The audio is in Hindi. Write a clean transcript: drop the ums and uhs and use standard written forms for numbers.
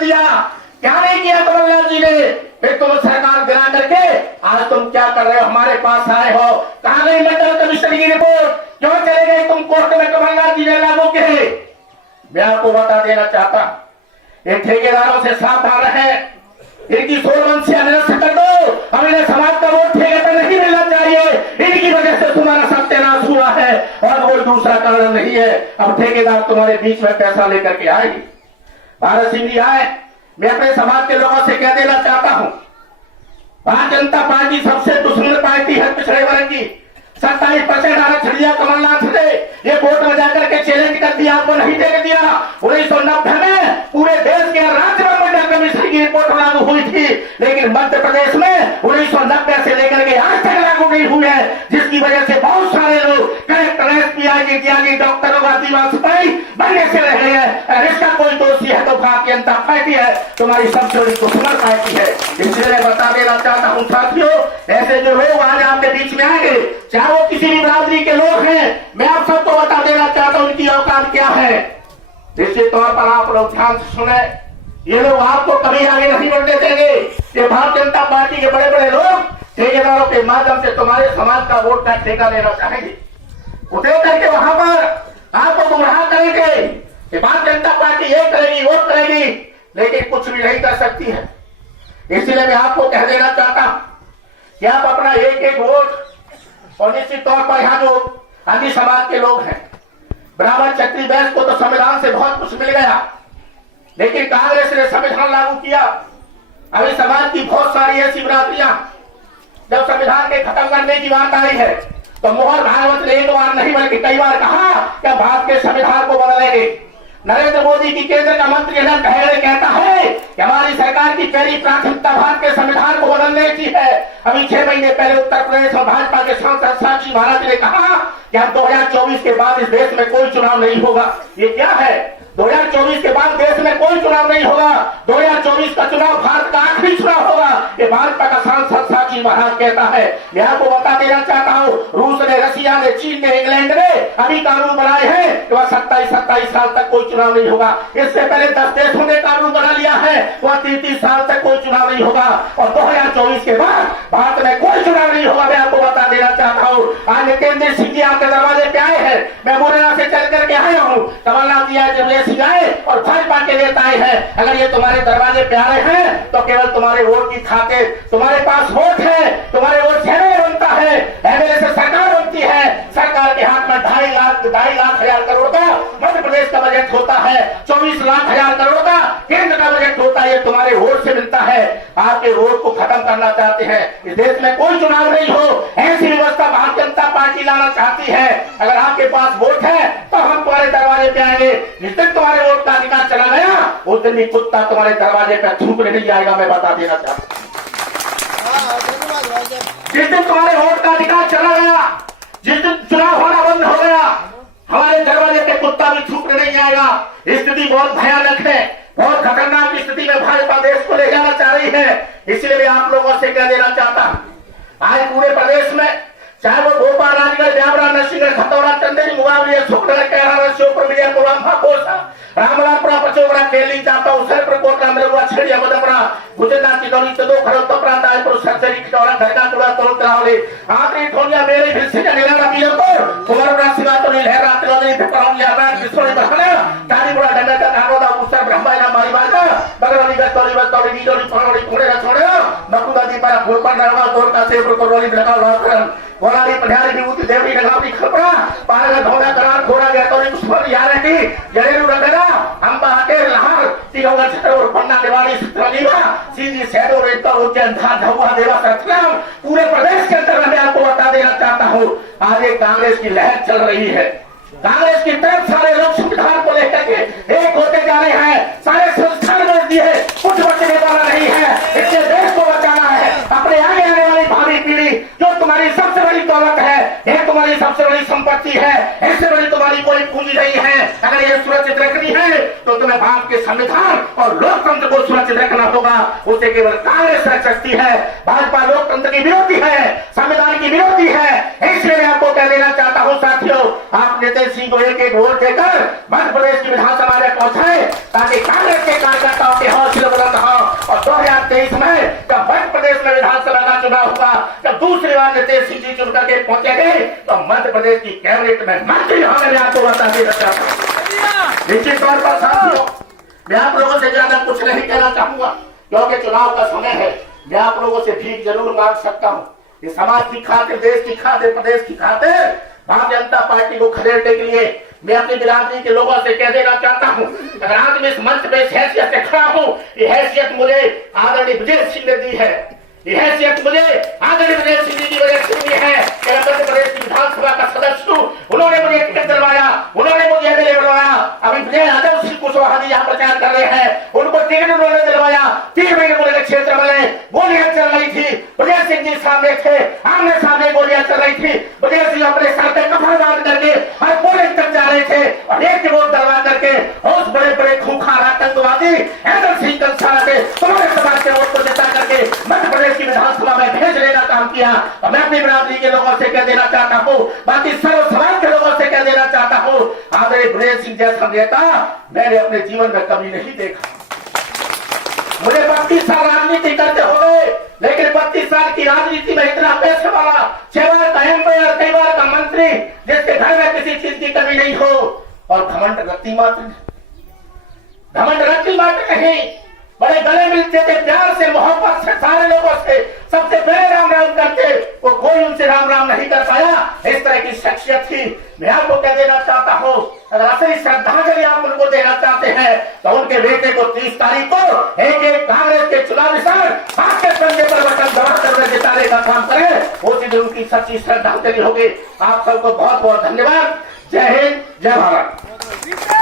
दिया, क्या नहीं किया कमलनाथ जी ने। फिर तुम सरकार गिरा करके आज तुम क्या कर रहे हो, हमारे पास आए हो। कहां गई मंडल कमिश्नर की रिपोर्ट, क्यों चले गए तुम कोर्ट में कमलनाथ जी ने लागू के। मैं आपको बता देना चाहता, ये ठेकेदारों से सावधान रहे, इनकी सोलवन से निरस्त कर दो। हमें समाज का वोट ठेके पर नहीं मिलना चाहिए, इनकी वजह से तुम्हारा सत्यानाश हुआ है और कोई दूसरा कारण नहीं है। अब ठेकेदार तुम्हारे बीच में पैसा लेकर के आएगी। भारत सिंह जी आए, मैं अपने समाज के लोगों से कह देना चाहता हूं, भारतीय जनता पार्टी सबसे दुश्मन पार्टी है पिछड़े वर्ग की। 27% आरक्षण दिया कमलनाथ ने, ये कोर्ट में जाकर के चैलेंज कर दिया, आपको नहीं देकर दिया। 1990 में पूरे देश के राज्य में मंडल कमिश्नर की रिपोर्ट लागू हुई थी, लेकिन मध्य प्रदेश में 1990 से लेकर के आज तक लागू नहीं हुई है, जिसकी वजह से बहुत सारे लोग कलेक्टर, एसपी, आईजी, डॉक्टरों का दिमाग सिपाही बनने से रह गए हैं। अगर इसका कोई दोषी है तो भारतीय जनता पार्टी है, तुम्हारी सबसे बड़ी दुश्मन पार्टी है। इसलिए मैं बता देना चाहता हूं साथियों, ऐसे जो लोग आज आपके बीच में आएंगे, चाहे वो किसी भी बिरादरी के लोग हैं, मैं आप सबको बता देना चाहता हूं उनकी औकात क्या है। निश्चित तौर पर आप लोग ध्यान से सुने, ये लोग आपको कभी आगे नहीं बढ़ने देंगे। ये भारतीय जनता पार्टी के बड़े बड़े लोग ठेकेदारों के माध्यम से तुम्हारे समाज का वोट का ठेका लेना चाहेंगे, उठे करके वहां पर आपको गुमराह करेंगे कि भारतीय जनता पार्टी ये करेगी वो करेगी, लेकिन कुछ भी नहीं कर सकती है। इसलिए मैं आपको कह देना चाहता हूं कि आप अपना एक एक वोट, और निश्चित तौर पर यहाँ जो अन्य समाज के लोग हैं, ब्राह्मण क्षत्रिय वैश्य को तो संविधान से बहुत कुछ मिल गया, लेकिन कांग्रेस ने संविधान लागू किया। अभी समाज की बहुत सारी ऐसी बिरादरियां, जब संविधान के खत्म करने की बात आई है तो मोहन भागवत ने एक बार नहीं बल्कि कई बार कहा कि भारत के संविधान को बदलेंगे। नरेंद्र मोदी की केंद्र का मंत्री अनंत हेगड़े कहता है कि हमारी सरकार की पहली प्राथमिकता भारत के संविधान को बदलने की है। अभी 6 महीने पहले उत्तर प्रदेश में भाजपा के सांसद साक्षी महाराज ने कहा कि हम 2024 के बाद इस देश में कोई चुनाव नहीं होगा। ये क्या है, 2024 के बाद देश में कोई चुनाव नहीं होगा, 2024 का चुनाव भारत का आखिरी चुनाव होगा, ये भाजपा का सांसद साक्षी महाराज कहता है। मैं आपको बता देना चाहता हूँ, रूस ने, रशिया ने, चीन ने, इंग्लैंड ने अभी कानून बनाए हैं कि वह 27 साल तक कोई चुनाव नहीं होगा। इससे पहले 10 देशों ने कानून बना लिया है, वह 30 साल तक कोई चुनाव नहीं होगा, और 2024 के बाद भारत में कोई चुनाव नहीं होगा। मैं आपको बता देना चाहता हूँ, आज नितेंद्र सिंह जी आपके दरवाजे पे आए हैं, मैं मुरैना से चल करके आया हूँ, कमलनाथ जी आए और भाजपा के नेता आए हैं। अगर ये तुम्हारे दरवाजे पे आ रहे हैं तो केवल तुम्हारे वोट की खातिर, तुम्हारे पास वोट है, तुम्हारे वोट से एमएलए बनता है, एमएलए से सरकार बनती है, सरकार के हाथ में 2.5 लाख हजार करोड़ का मध्य प्रदेश का बजट होता है, 24 लाख हजार करोड़ का केंद्र का बजट होता है, ये तुम्हारे वोट से मिलता है। आपके वोट को खत्म करना चाहते हैं, इस देश में कोई चुनाव नहीं हो, ऐसी व्यवस्था भारतीय जनता पार्टी लाना चाहती है। अगर आपके पास वोट है तो हम तुम्हारे दरवाजे पे आएंगे, जिस दिन तुम्हारे वोट का अधिकार चला गया उस दिन भी कुत्ता तुम्हारे दरवाजे पे थूकने नहीं जाएगा। मैं बता देना चाहता हूं, जिस दिन तुम्हारे वोट का अधिकार चला गया, जिस दिन चुनाव होना बंद हो गया, हमारे दरवाजे पे कुत्ता भी थूकने नहीं जाएगा। स्थिति बहुत भयानक है, बहुत खतरनाक स्थिति में भाजपा देश को ले जाना चाह रही है। इसलिए मैं आप लोगों से कह देना चाहता हूं, आज पूरे प्रदेश में चाहे वो भोपाल, राजगढ़, ब्यावरा, नरसिंहगढ़, खतौरा, चंदेरी, मुगावली, सुखनगर, कैराना, श्योपुर, मिर्जापुर, रामपुरा, रामलालपुरा, पचोगड़ा, केली, चापा, उसरपुर, कोटला, मरगुआ, छेड़िया, मदनपुरा, गुजरना, चितौनी, चंदो, खड़गपुर, दायपुर, सरसरी, खिटौरा, खड़गापुरा, तोलतरावली, आंतरी, ठोनिया, मेरी, भिलसिया, नीलारा, बीरपुर, कुमारपुरा, सिवातोली, लहरा, तिलौली, पिपरावली, आबाद, बिस्वड़ी, बरहना, तारीपुरा, डंडा, नारोदा, उसर, ब्रह्मायना, मारीबाजा, बगरवाली, गस्तौली, बस्तौली, नीजौली, पनौली, कुड़ेरा, छोड़ेरा, मकुदा, दीपारा, फूलपर, नरवा, तोरका, सेवपुर, कोरवली, ढकाल, लाखरन, गोलारी, पढ़ियारी, विभूति, देवरी, नगावली, खलपरा, पारगा, धौला, करार, घोड़ा, गैतौली, पुष्पर, यारेटी, जरेरू, रगड़ा, अंबा, हटेर, लहर, तिगौगा, चित्रौर, पन्ना, देवाली, चित्रलीवा, सीधी, सैदो, रेता, उज्जैन, धार, झहुआ, देवा, सतनाम, पूरे प्रदेश के अंदर मैं आपको बता देना चाहता हूँ, आज एक कांग्रेस की लहर चल रही है। कांग्रेस की तरफ सारे लोग संविधान को लेकर के एक होते जा रहे हैं, सारे संस्थान बच दिए, कुछ बचने वाला नहीं है। इससे देश को बचाना है, अपने आगे आने वाली भावी पीढ़ी जो तुम्हारी सबसे बड़ी दौलत है, ये तुम्हारी सबसे बड़ी संपत्ति है, इससे बड़ी तुम्हारी कोई पूंजी नहीं है। अगर ये सुरक्षित रखनी है तो तुम्हें भारत के संविधान और लोकतंत्र को सुरक्षित रखना होगा, उसे केवल कांग्रेस रख सकती है। भाजपा लोकतंत्र की विरोधी है, संविधान की विरोधी है। इसलिए मैं आपको कह देना चाहता हूँ साथियों, आप नितेश सिंह को एक एक वोट देकर मध्य प्रदेश की विधानसभा में पहुंचाए ताकि कांग्रेस के कार्यकर्ताओं के हौसले में विधानसभा का चुनाव हुआ, जब दूसरी बार नितेश सिंह जी चुन करके पहुंचे गए तो मध्य प्रदेश की कैबिनेट में मंत्री होने में आपको बता देना चाहता हूं। निश्चित तौर पर साथियों, मैं आप लोगों से ज्यादा कुछ नहीं कहना चाहूंगा क्योंकि चुनाव का समय है। मैं आप लोगों से भीख जरूर मांग सकता हूं। ये समाज की खातिर, देश की खातिर, प्रदेश की खातिर भारतीय जनता पार्टी को खदेड़ने के लिए मैं अपनी बिरादरी के लोगों से कह देना चाहता हूं, अगर आज मैं इस मंच पे इस हैसियत से खड़ा हूं, ये हैसियत मुझे आदरणीय विजय सिंह ने दी है। ये हैसियत मुझे आदरणीय विजय सिंह जी की वजह से दी है। मध्य प्रदेश की विधानसभा का सदस्य हूं, उन्होंने मुझे टिकट दिलवाया, उन्होंने मुझे एमएलए बनवाया। अभी विजय यादव सिंह कुशवाहा जी यहाँ प्रचार कर रहे हैं, उनको टिकट उन्होंने दिलवाया। 3 महीने मुझे क्षेत्र में गोलियां चल रही थी, विजय सिंह जी सामने थे, आमने सामने गोलियां चल रही थी। विजय सिंह अपने सर पे कफन बांध करके हर पोलिंग तक जा रहे थे और एक वोट डलवा करके उस बड़े बड़े खूंखार आतंकवादी हैदर सिंह कंसारा से तुम्हारे समाज के वोट को जिता करके मध्य प्रदेश की विधानसभा में भेजने का काम किया। और मैं अपनी बिरादरी के लोगों से कह देना चाहता हूँ, बाकी सर्व समाज के लोगों से कह देना चाहता हूँ, आदरणीय विजय सिंह जैसा नेता मैंने अपने जीवन में कभी नहीं देखा। मुझे 32 साल राजनीति करते हो गए, लेकिन 32 साल की राजनीति में इतना पैसे वाला, 6 बार का एमपी, कई बार का मंत्री, जिसके घर में किसी चीज की कमी नहीं हो, और घमंड रत्ती मात्र नहीं, बड़े गले मिलते थे, प्यार से, मोहब्बत से, सारे लोगों से सबसे पहले राम राम करते, वो कोई उनसे राम राम नहीं कर पाया। इस तरह की शख्सियत थी। मैं आपको कह देना चाहता हूँ, अगर असली श्रद्धांजलि आप उनको देना चाहते हैं तो उनके बेटे को 30 तारीख को एक कांग्रेस के चुनावी सर आपके कंधे पर बटन दबाकर जिताने का काम करें, उसी दिन उनकी सच्ची श्रद्धांजलि होगी। आप सबको बहुत बहुत धन्यवाद। जय हिंद, जय भारत।